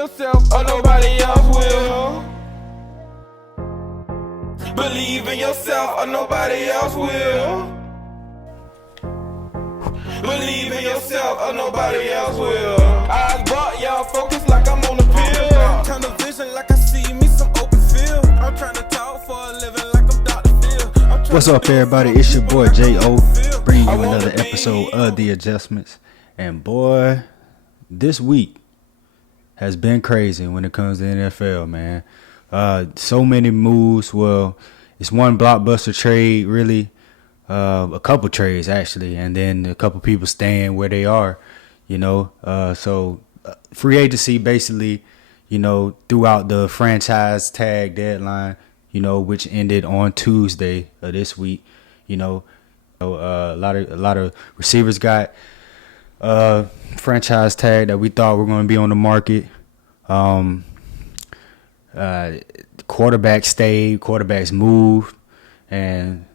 yourself or nobody else will. Believe in yourself or nobody else will. Believe in yourself or nobody else will. Eyes brought y'all focus like I'm on the pill. Turn the vision like I see me some open field. I'm trying to talk for a living like I'm Dr. Phil. What's up, everybody? It's your boy J.O. bringing you another episode of The Adjustments. And boy, this week has been crazy when it comes to NFL, man. So many moves. Well, it's one blockbuster trade, really. A couple trades, actually. And then a couple people staying where they are, you know. So free agency, basically, you know, throughout the franchise tag deadline, you know, which ended on Tuesday of this week. You know, a lot of receivers got franchise tag that we thought were going to be on the market. Quarterbacks stayed, quarterbacks moved, and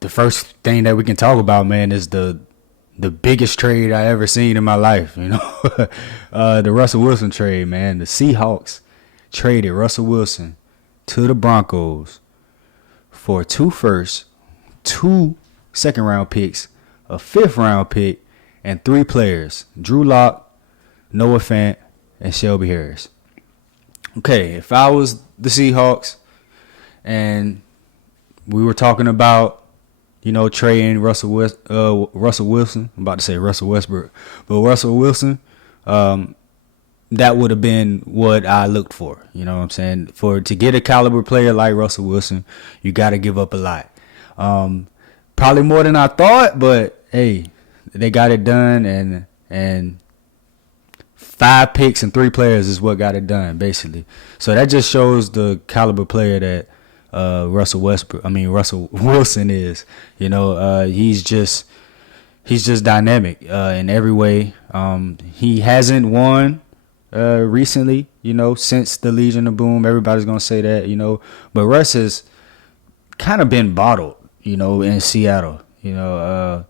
the first thing that we can talk about, man, is the biggest trade I ever seen in my life. You know, the Russell Wilson trade, man. The Seahawks traded Russell Wilson to the Broncos for 2 firsts, 2 second-round picks, a 5th-round pick, and 3 players: Drew Lock, Noah Fant, and Shelby Harris. Okay, if I was the Seahawks and we were talking about, you know, trading Russell Wilson, I'm about to say Russell Westbrook, but Russell Wilson, that would have been what I looked for. You know what I'm saying? To get a caliber player like Russell Wilson, you got to give up a lot. Probably more than I thought, but hey, they got it done, and 5 picks and 3 players is what got it done, basically. So that just shows the caliber player that Russell Wilson is. You know, he's just dynamic in every way. He hasn't won recently, you know, since the Legion of Boom. Everybody's gonna say that, you know, but Russ has kind of been bottled, you know, in Seattle. You know,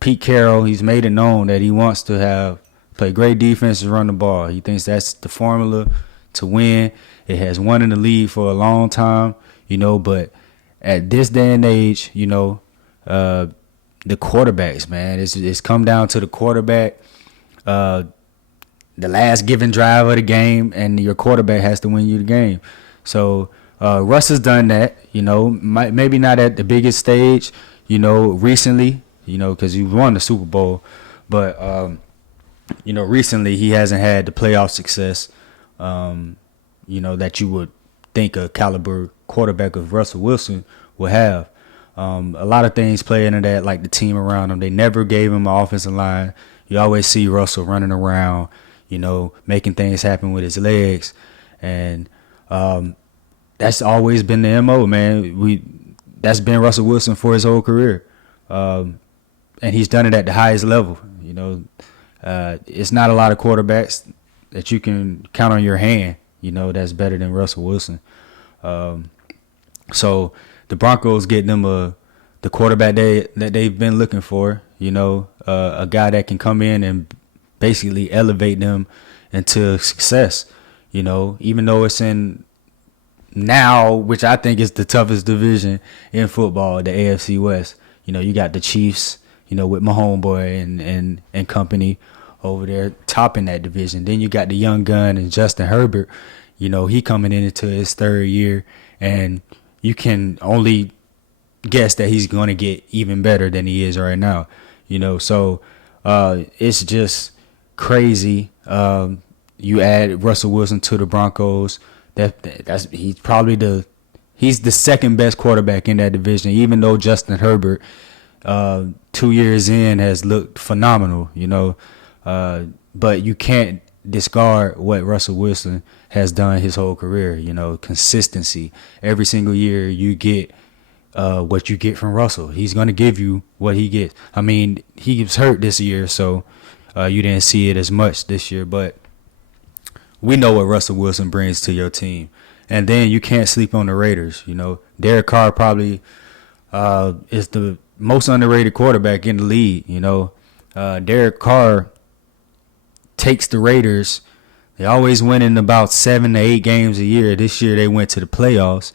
Pete Carroll, he's made it known that he wants to play great defense and run the ball. He thinks that's the formula to win. It has won in the league for a long time, you know, but at this day and age, you know, the quarterbacks, man, it's come down to the quarterback, the last given drive of the game, and your quarterback has to win you the game. So Russ has done that, you know, maybe not at the biggest stage, you know, recently, you know, because he won the Super Bowl, but you know, recently he hasn't had the playoff success, you know, that you would think a caliber quarterback of Russell Wilson would have. A lot of things play into that, like the team around him. They never gave him an offensive line. You always see Russell running around, you know, making things happen with his legs. And that's always been the MO, man. That's been Russell Wilson for his whole career. And he's done it at the highest level, you know. It's not a lot of quarterbacks that you can count on your hand, you know, that's better than Russell Wilson. So the Broncos get them the quarterback that they've been looking for, you know, a guy that can come in and basically elevate them into success, you know, even though it's in now, which I think is the toughest division in football, the AFC West. You know, you got the Chiefs, you know, with my homeboy and company over there topping that division. Then you got the young gun and Justin Herbert. You know, he coming into his 3rd year, and you can only guess that he's going to get even better than he is right now. You know, so it's just crazy. You add Russell Wilson to the Broncos. He's probably he's the 2nd best quarterback in that division, even though Justin Herbert 2 years in has looked phenomenal, you know. But you can't discard what Russell Wilson has done his whole career, you know, consistency. Every single year you get what you get from Russell. He's going to give you what he gets. I mean, he was hurt this year, so you didn't see it as much this year, but we know what Russell Wilson brings to your team. And then you can't sleep on the Raiders, you know. Derek Carr probably is the most underrated quarterback in the league, you know. Derek Carr takes the Raiders They always win in about 7 to 8 games a year. This year they went to the playoffs,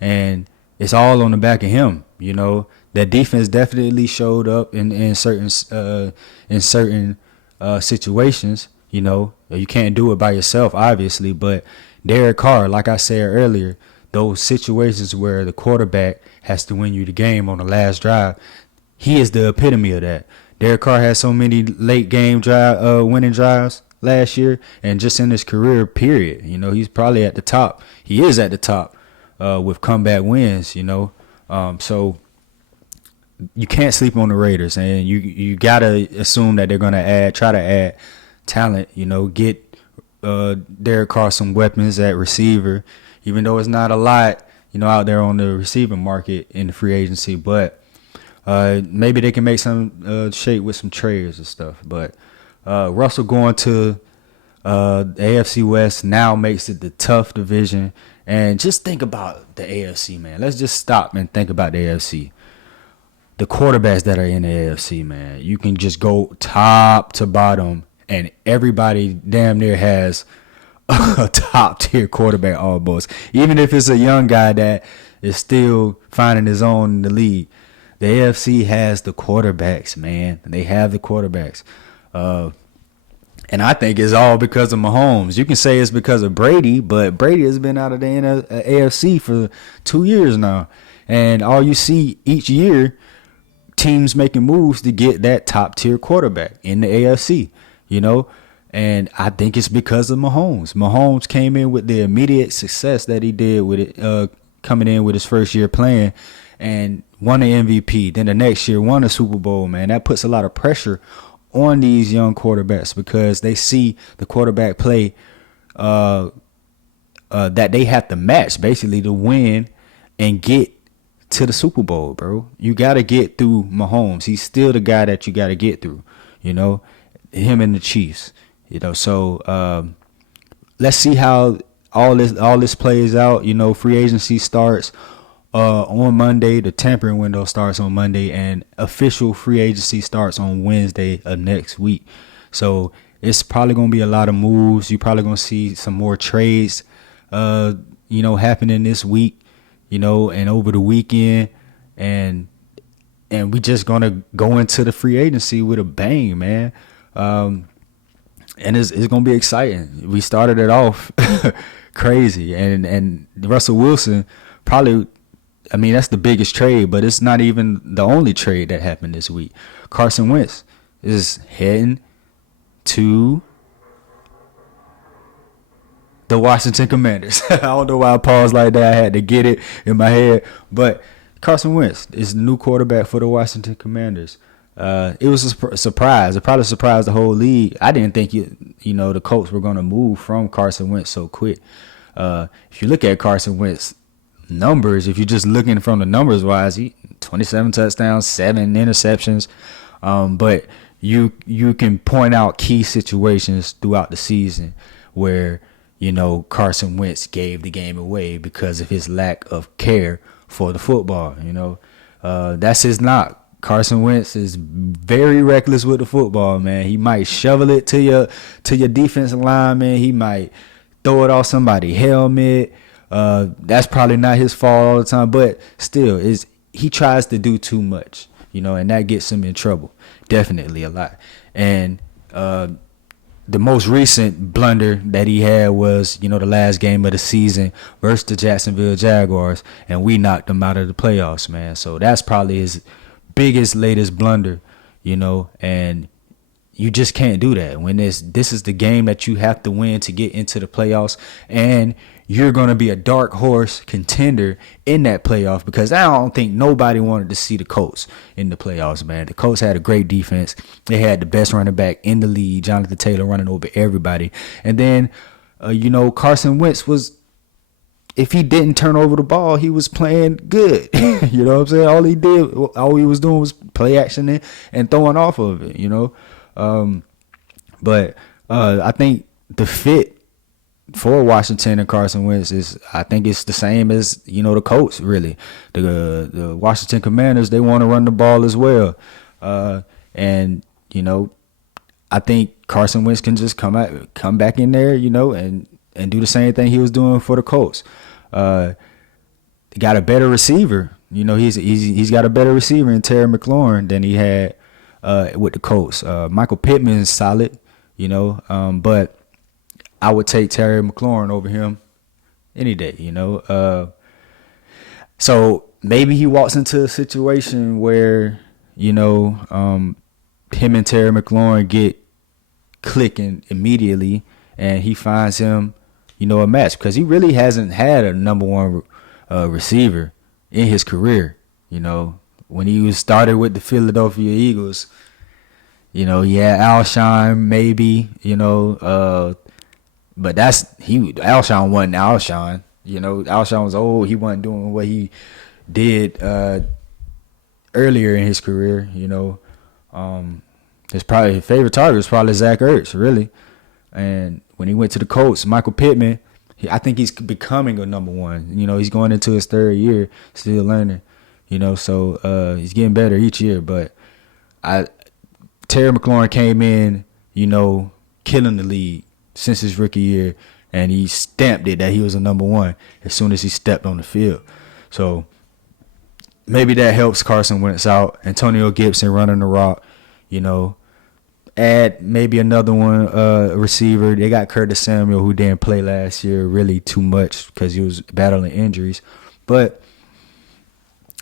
and it's all on the back of him. You know, that defense definitely showed up in certain situations. You know, you can't do it by yourself, obviously, but Derek Carr, like I said earlier, those situations where the quarterback has to win you the game on the last drive, he is the epitome of that. Derek Carr had so many late game winning drives last year, and just in his career, period. You know, he's probably at the top. He is at the top with comeback wins, you know. So you can't sleep on the Raiders, and you got to assume that they're going to try to add talent, you know, get Derek Carr some weapons at receiver, even though it's not a lot, you know, out there on the receiver market in the free agency, but maybe they can make some shape with some trades and stuff. But Russell going to the AFC West now makes it the tough division. And just think about the AFC, man. Let's just stop and think about the AFC. The quarterbacks that are in the AFC, man, you can just go top to bottom, and everybody damn near has a top-tier quarterback almost. Even if it's a young guy that is still finding his own in the league. The AFC has the quarterbacks, man. They have the quarterbacks. And I think it's all because of Mahomes. You can say it's because of Brady, but Brady has been out of the AFC for 2 years now. And all you see each year, teams making moves to get that top-tier quarterback in the AFC, you know. And I think it's because of Mahomes. Mahomes came in with the immediate success that he did with it, coming in with his first year playing, and won the MVP. Then the next year won the Super Bowl, man. That puts a lot of pressure on these young quarterbacks because they see the quarterback play that they have to match basically to win and get to the Super Bowl, bro. You got to get through Mahomes. He's still the guy that you got to get through, you know, him and the Chiefs, you know. So let's see how all this plays out. You know, free agency starts on Monday. The tampering window starts on Monday, and official free agency starts on Wednesday of next week. So it's probably going to be a lot of moves. You're probably going to see some more trades, you know, happening this week, you know, and over the weekend. And we just going to go into the free agency with a bang, man. And it's going to be exciting. We started it off crazy. And Russell Wilson probably, I mean, that's the biggest trade, but it's not even the only trade that happened this week. Carson Wentz is heading to the Washington Commanders. I don't know why I paused like that. I had to get it in my head. But Carson Wentz is the new quarterback for the Washington Commanders. It was a surprise. It probably surprised the whole league. I didn't think you know the Colts were going to move from Carson Wentz so quick. If you look at Carson Wentz numbers, if you're just looking from the numbers wise, he 27 touchdowns, 7 interceptions. But you can point out key situations throughout the season where, you know, Carson Wentz gave the game away because of his lack of care for the football. You know, that's his knock. Carson Wentz is very reckless with the football, man. He might shovel it to your defensive lineman. He might throw it off somebody's helmet. That's probably not his fault all the time, but still, he tries to do too much, you know, and that gets him in trouble. Definitely a lot. And the most recent blunder that he had was, you know, the last game of the season versus the Jacksonville Jaguars, and we knocked them out of the playoffs, man. So that's probably his biggest, latest blunder, you know, and you just can't do that when this is the game that you have to win to get into the playoffs, and you're going to be a dark horse contender in that playoff, because I don't think nobody wanted to see the Colts in the playoffs, man. The Colts had a great defense. They had the best running back in the league, Jonathan Taylor, running over everybody. And then, you know, Carson Wentz was, if he didn't turn over the ball, he was playing good. You know what I'm saying? All he was doing was play action and throwing off of it, you know. But I think the fit for Washington and Carson Wentz is, I think it's the same as, you know, the Colts, really. The Washington Commanders, they want to run the ball as well. And, you know, I think Carson Wentz can just come back in there, and do the same thing he was doing for the Colts. Got a better receiver. He's got a better receiver in Terry McLaurin than he had with the Colts. Michael Pittman's solid, but I would take Terry McLaurin over him any day, So maybe he walks into a situation where, him and Terry McLaurin get clicking immediately, and he finds him, a match, because he really hasn't had a number one receiver in his career. When he was started with the Philadelphia Eagles, he had Alshon maybe, but Alshon wasn't Alshon. Alshon was old. He wasn't doing what he did earlier in his career. His favorite target was probably Zach Ertz, really. And when he went to the Colts, Michael Pittman, I think he's becoming a number one. He's going into his third year, still learning. So he's getting better each year. But Terry McLaurin came in, killing the league since his rookie year, and he stamped it that he was a number one as soon as he stepped on the field. So maybe that helps Carson Wentz out. Antonio Gibson running the rock, add maybe another one, receiver. They got Curtis Samuel, who didn't play last year really too much because he was battling injuries. But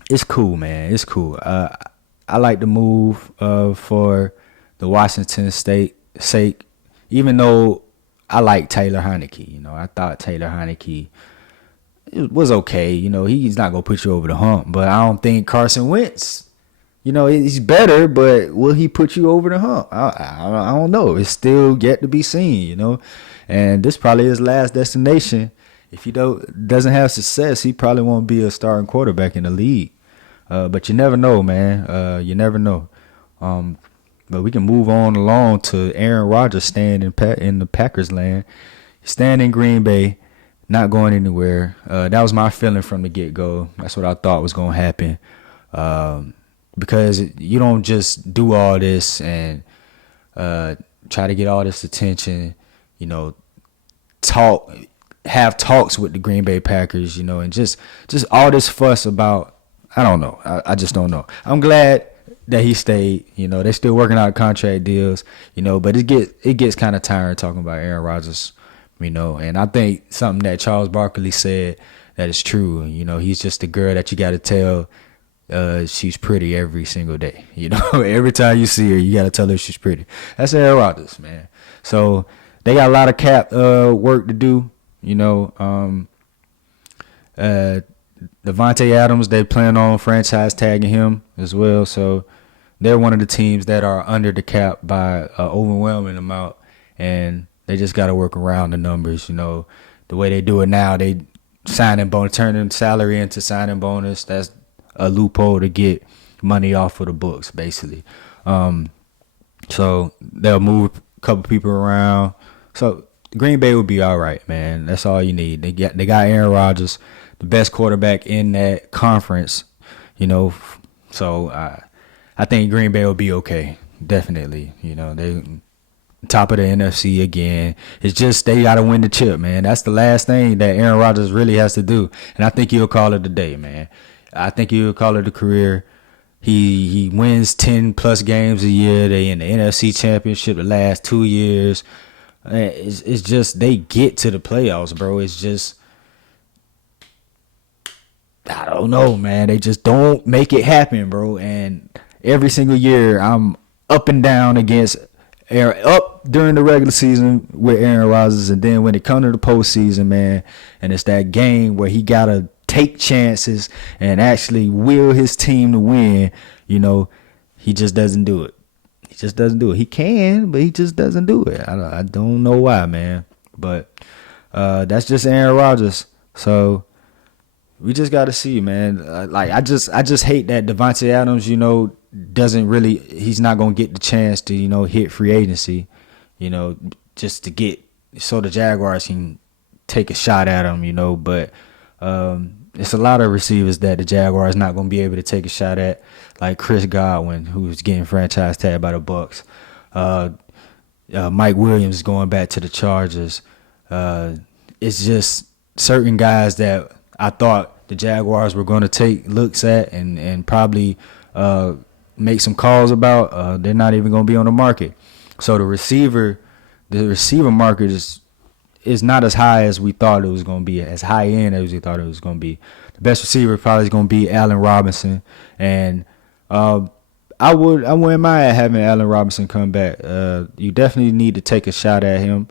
it's cool, man. It's cool. I like the move for the Washington State sake, even though I like Taylor Heineke. I thought Taylor Heineke was okay. He's not going to put you over the hump. But I don't think Carson Wentz, he's better, but will he put you over the hump? I don't know. It's still yet to be seen, And this probably his last destination. If he doesn't have success, he probably won't be a starting quarterback in the league. But you never know, man. You never know. But we can move on along to Aaron Rodgers staying in the Packers land. He's staying in Green Bay, not going anywhere. That was my feeling from the get-go. That's what I thought was going to happen. Because you don't just do all this and try to get all this attention, have talks with the Green Bay Packers, and just all this fuss about, I don't know. I just don't know. I'm glad that he stayed. They're still working out contract deals, but it gets kind of tiring talking about Aaron Rodgers, and I think something that Charles Barkley said that is true. He's just a girl that you got to tell she's pretty every single day. Every time you see her, you got to tell her she's pretty. That's Aaron Rodgers, man. So they got a lot of cap work to do. Devontae Adams, they plan on franchise tagging him as well. So they're one of the teams that are under the cap by an overwhelming amount, and they just got to work around the numbers. The way they do it now, they signing bonus, turning salary into signing bonus. That's a loophole to get money off of the books, basically. So they'll move a couple people around. So Green Bay will be all right, man. That's all you need. They got Aaron Rodgers, the best quarterback in that conference, So I think Green Bay will be okay, definitely. They top of the NFC again. It's just they got to win the chip, man. That's the last thing that Aaron Rodgers really has to do, and I think he'll call it a day, man. I think he'll call it a career. He wins 10-plus games a year. They in the NFC Championship the last 2 years. It's just they get to the playoffs, bro. It's just, I don't know, man. They just don't make it happen, bro. And every single year I'm up and down against Aaron, up during the regular season with Aaron Rodgers, and then when it comes to the postseason, man, and it's that game where he got to take chances and actually will his team to win, he just doesn't do it. He just doesn't do it. He can, but he just doesn't do it. I don't know why, man. But that's just Aaron Rodgers. So we just got to see, man. I just hate that Devontae Adams, doesn't really, he's not going to get the chance to, hit free agency, just to get, so the Jaguars can take a shot at him, but it's a lot of receivers that the Jaguars not going to be able to take a shot at, like Chris Godwin, who's getting franchise tagged by the Bucs. Mike Williams going back to the Chargers. It's just certain guys that I thought the Jaguars were going to take looks at and probably make some calls about. They're not even going to be on the market. So the receiver market is not as high as we thought it was going to be, as high end as we thought it was going to be. The best receiver probably is going to be Allen Robinson, and I wouldn't mind having Allen Robinson come back. You definitely need to take a shot at him,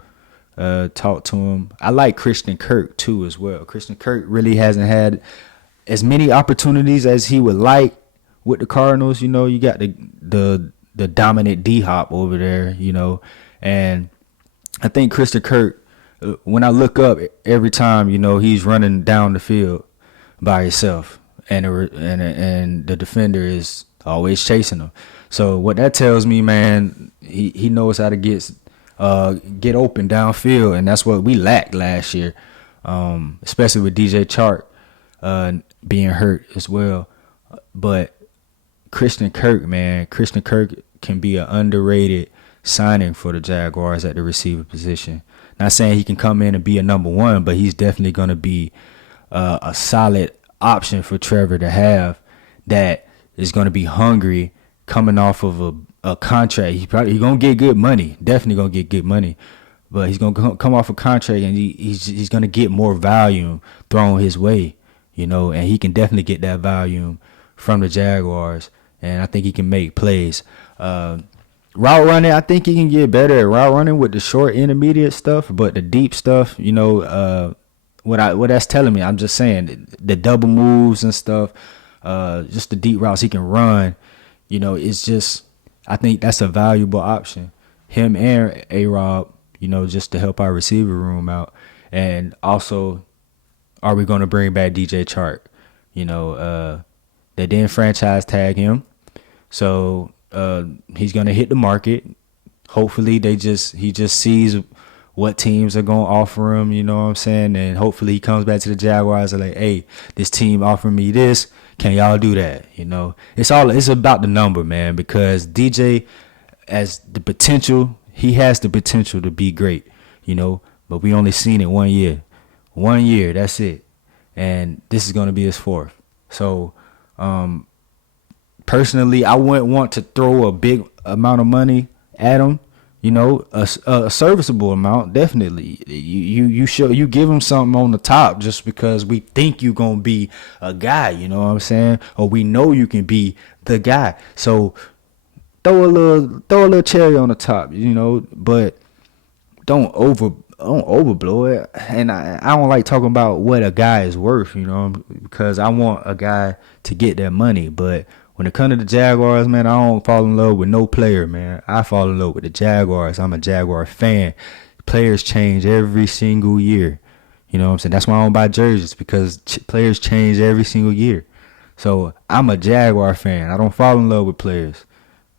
talk to him. I like Christian Kirk too as well. Christian Kirk really hasn't had as many opportunities as he would like with the Cardinals. You know, you got the dominant D-Hop over there, you know, and I think Christian Kirk, when I look up every time, you know, he's running down the field by himself, and the defender is always chasing him. So what that tells me, man, he knows how to get open downfield, and that's what we lacked last year, especially with DJ Chark being hurt as well. But Christian Kirk can be an underrated signing for the Jaguars at the receiver position. Not saying he can come in and be a number one, but he's definitely going to be a solid option for Trevor to have that is going to be hungry coming off of a contract. He's going to get good money, definitely going to get good money, but he's going to come off a contract and he's going to get more volume thrown his way, you know, and he can definitely get that volume from the Jaguars, and I think he can make plays. Route running, I think he can get better at route running with the short intermediate stuff, but the deep stuff, you know, what that's telling me, I'm just saying the double moves and stuff, just the deep routes he can run, you know, it's just, I think that's a valuable option. Him and A-Rob, you know, just to help our receiver room out. And also, are we going to bring back DJ Chark? You know, they didn't franchise tag him, so he's going to hit the market. Hopefully he just sees what teams are going to offer him, you know what I'm saying? And hopefully he comes back to the Jaguars and like, hey, this team offered me this. Can y'all do that? You know, it's about the number, man, because DJ has the potential. He has the potential to be great, you know, but we only seen it 1 year. 1 year, that's it. And this is going to be his fourth. So, personally, I wouldn't want to throw a big amount of money at him. You know, a serviceable amount, definitely. You give him something on the top just because we think you're gonna be a guy. You know what I'm saying? Or we know you can be the guy. So throw a little cherry on the top. You know, but don't overblow it. And I don't like talking about what a guy is worth. You know, because I want a guy to get that money, but when it comes to the Jaguars, man, I don't fall in love with no player, man. I fall in love with the Jaguars. I'm a Jaguar fan. Players change every single year. You know what I'm saying? That's why I don't buy jerseys, because players change every single year. So I'm a Jaguar fan. I don't fall in love with players.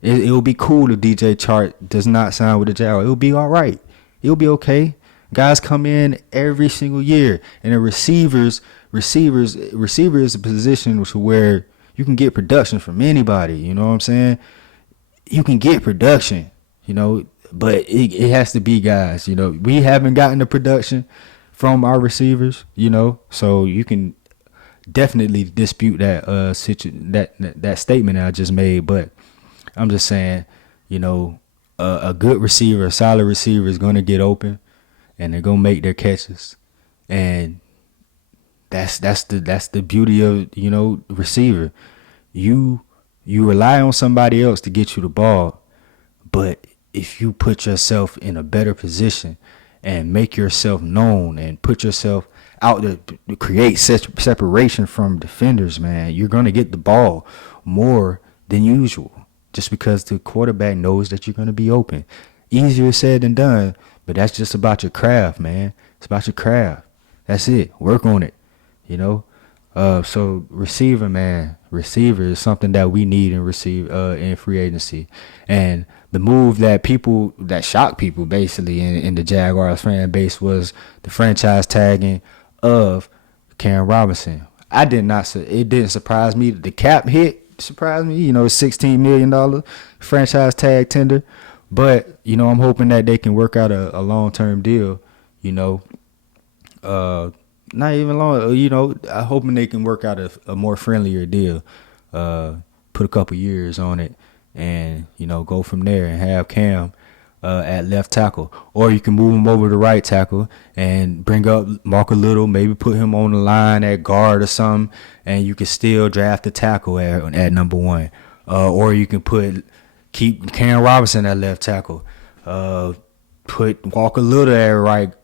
It will be cool if DJ Chark does not sign with the Jaguars. It'll be all right. It'll be okay. Guys come in every single year, and the receivers is a position where you can get production from anybody, you know what I'm saying? You can get production, you know, but it has to be guys, you know. We haven't gotten the production from our receivers, you know, so you can definitely dispute that that statement that I just made. But I'm just saying, you know, a good receiver, a solid receiver is going to get open, and they're going to make their catches, and that's the beauty of, you know, receiver. You rely on somebody else to get you the ball, but if you put yourself in a better position and make yourself known and put yourself out to create separation from defenders, man, you're going to get the ball more than usual, just because the quarterback knows that you're going to be open. Easier said than done, but that's just about your craft, man. It's about your craft. That's it. Work on it. You know, so receiver is something that we need in free agency. And the move that shocked people basically in the Jaguars fan base was the franchise tagging of Cam Robinson. It didn't surprise me. The cap hit surprised me. You know, $16 million franchise tag tender, But, you know, I'm hoping that they can work out a long-term deal, you know. Not even long, you know, I'm hoping they can work out a more friendlier deal. Put a couple years on it and, you know, go from there and have Cam at left tackle. Or you can move him over to right tackle and bring up Marco Little, maybe put him on the line at guard or something, and you can still draft the tackle at number 1. Or you can keep Cam Robinson at left tackle, put Walker Little at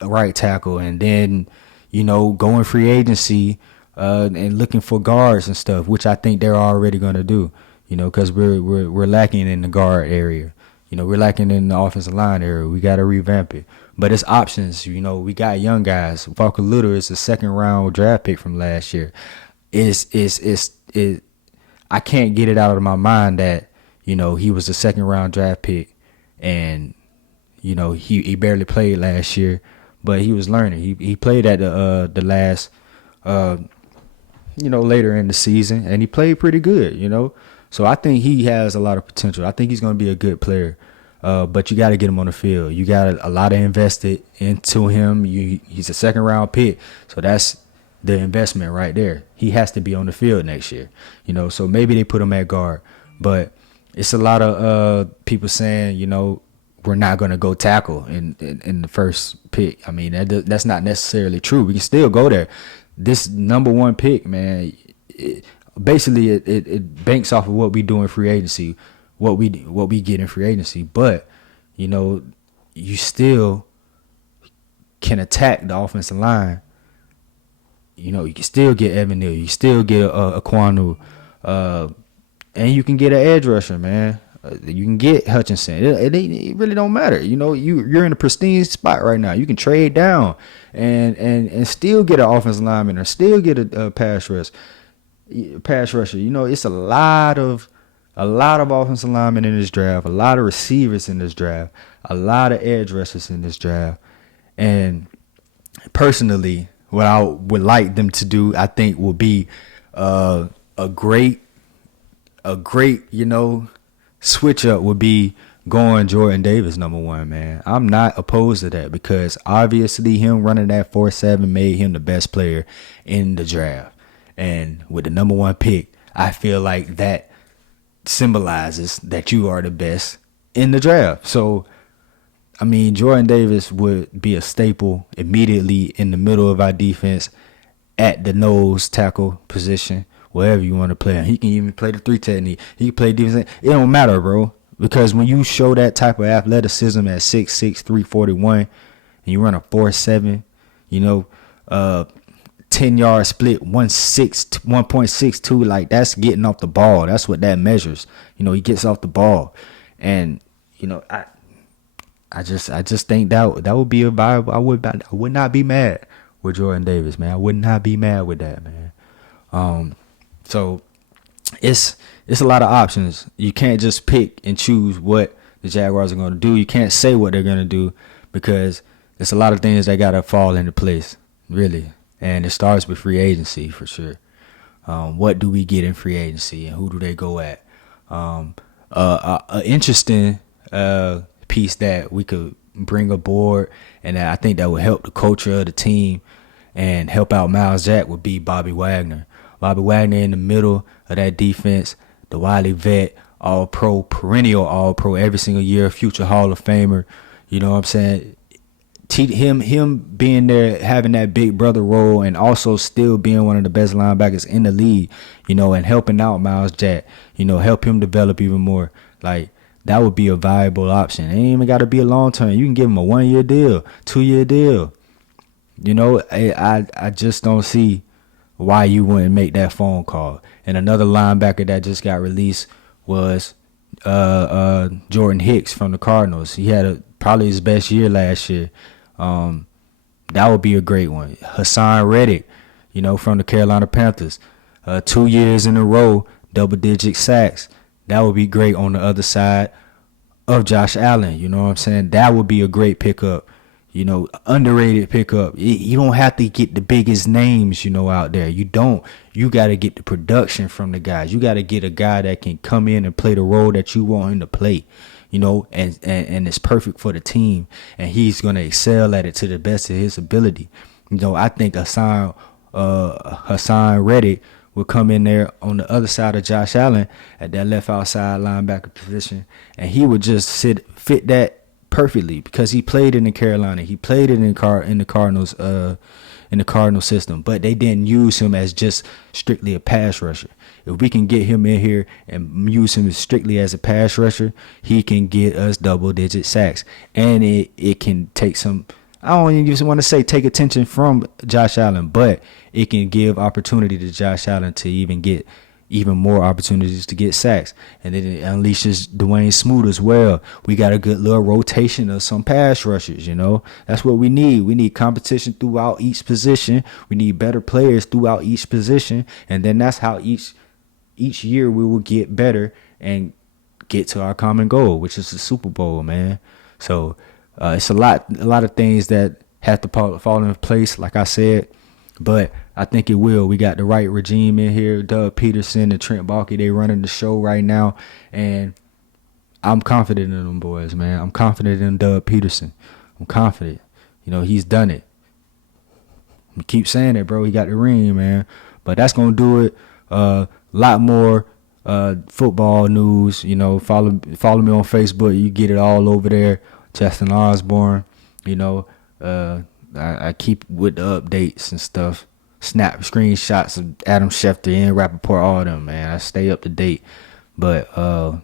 right tackle, and then, you know, go in free agency and looking for guards and stuff, which I think they're already going to do, you know, because we're lacking in the guard area. You know, we're lacking in the offensive line area. We got to revamp it. But it's options. You know, we got young guys. Walker Little is a second-round draft pick from last year. I can't get it out of my mind that, you know, he was a second-round draft pick and, you know, he barely played last year, but he was learning. He played at the last, you know, later in the season, and he played pretty good, you know. So I think he has a lot of potential. I think he's going to be a good player, but you got to get him on the field. You got a lot of invested into him. He's a second-round pick, so that's the investment right there. He has to be on the field next year, you know. So maybe they put him at guard, but it's a lot of people saying, you know, we're not going to go tackle in the first pick. I mean, that's not necessarily true. We can still go there. This number 1 pick, man, it banks off of what we do in free agency, what we get in free agency. But, you know, you still can attack the offensive line. You know, you can still get Evan Neal. You still get a Kwanu. And you can get an edge rusher, man. You can get Hutchinson. It really don't matter. You know, you're in a pristine spot right now. You can trade down and still get an offensive lineman or still get a pass rusher. You know, it's a lot of offensive linemen in this draft, a lot of receivers in this draft, a lot of edge rushers in this draft. And personally, what I would like them to do, I think, will be a great, you know, switch up would be going Jordan Davis number 1, man. I'm not opposed to that because obviously him running that 4.7 made him the best player in the draft. And with the number 1 pick, I feel like that symbolizes that you are the best in the draft. So, I mean, Jordan Davis would be a staple immediately in the middle of our defense at the nose tackle position, wherever you want to play him. He can even play the 3 technique. He can play defense. It don't matter, bro, because when you show that type of athleticism at 6'6", 341, and you run a 4.7, you know, 10-yard split, 1.62, like that's getting off the ball. That's what that measures. You know, he gets off the ball, and you know, I just think that would be a viable. I would not be mad with Jordan Davis, man. I would not be mad with that, man. So it's a lot of options. You can't just pick and choose what the Jaguars are going to do. You can't say what they're going to do because there's a lot of things that got to fall into place, really. And it starts with free agency for sure. What do we get in free agency and who do they go at? An interesting piece that we could bring aboard and I think that would help the culture of the team and help out Miles Jack would be Bobby Wagner. Bobby Wagner in the middle of that defense, the wily vet, all-pro, perennial all-pro every single year, future Hall of Famer. You know what I'm saying? Him being there, having that big brother role and also still being one of the best linebackers in the league, you know, and helping out Miles Jack, you know, help him develop even more. Like, that would be a viable option. It ain't even got to be a long term. You can give him a 1-year deal, 2-year deal. You know, I just don't see why you wouldn't make that phone call. And another linebacker that just got released was Jordan Hicks from the Cardinals. He had probably his best year last year. That would be a great one. Hassan Reddick, you know, from the Carolina Panthers. 2 years in a row, double-digit sacks. That would be great on the other side of Josh Allen. You know what I'm saying? That would be a great pickup. You know, underrated pickup. You don't have to get the biggest names, you know, out there. You don't. You got to get the production from the guys. You got to get a guy that can come in and play the role that you want him to play. and it's perfect for the team, and he's gonna excel at it to the best of his ability. I think Hassan Reddick will come in there on the other side of Josh Allen at that left outside linebacker position, and he would just fit that perfectly because he played in Carolina, he played it in the Cardinals, in the Cardinal system, but they didn't use him as just strictly a pass rusher. If we can get him in here and use him strictly as a pass rusher, he can get us double-digit sacks, and it can take some. I don't even want to say take attention from Josh Allen, but it can give opportunity to Josh Allen to even get even more opportunities to get sacks. And then it unleashes Dwayne Smoot as well. We got a good little rotation of some pass rushers, That's what we need. We need competition throughout each position. We need better players throughout each position. And then that's how each year we will get better and get to our common goal, which is the Super Bowl, man. So it's a lot of things that have to fall into place, like I said, but I think it will. We got the right regime in here. Doug Peterson and Trent Baalke, they running the show right now, and I'm confident in them boys, man. I'm confident in Doug Peterson. I'm confident. He's done it. I keep saying it, bro. He got the ring, man. But that's gonna do it. Lot more football news. Follow me on Facebook. You get it all over there. Justin Osborne. I keep with the updates and stuff. Snap screenshots of Adam Schefter and Rappaport, all of them, man. I stay up to date. But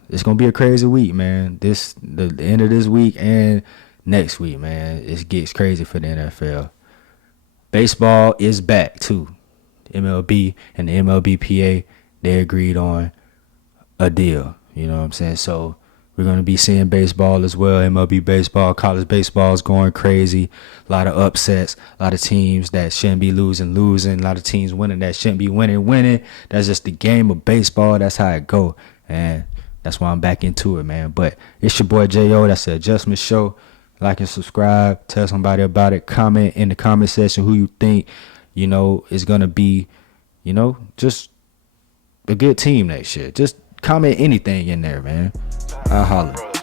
it's gonna be a crazy week, man. The end of this week and next week, man. It gets crazy for the NFL. Baseball is back too. MLB and the MLBPA, they agreed on a deal. You know what I'm saying? So we're going to be seeing baseball as well. MLB baseball, college baseball is going crazy. A lot of upsets, a lot of teams that shouldn't be losing. A lot of teams winning that shouldn't be winning. That's just the game of baseball. That's how it go. And that's why I'm back into it, man. But it's your boy J.O. That's the Adjustment Show. Like and subscribe. Tell somebody about it. Comment in the comment section who you think, is going to be, just a good team next year. Just comment anything in there, man. I'll holler.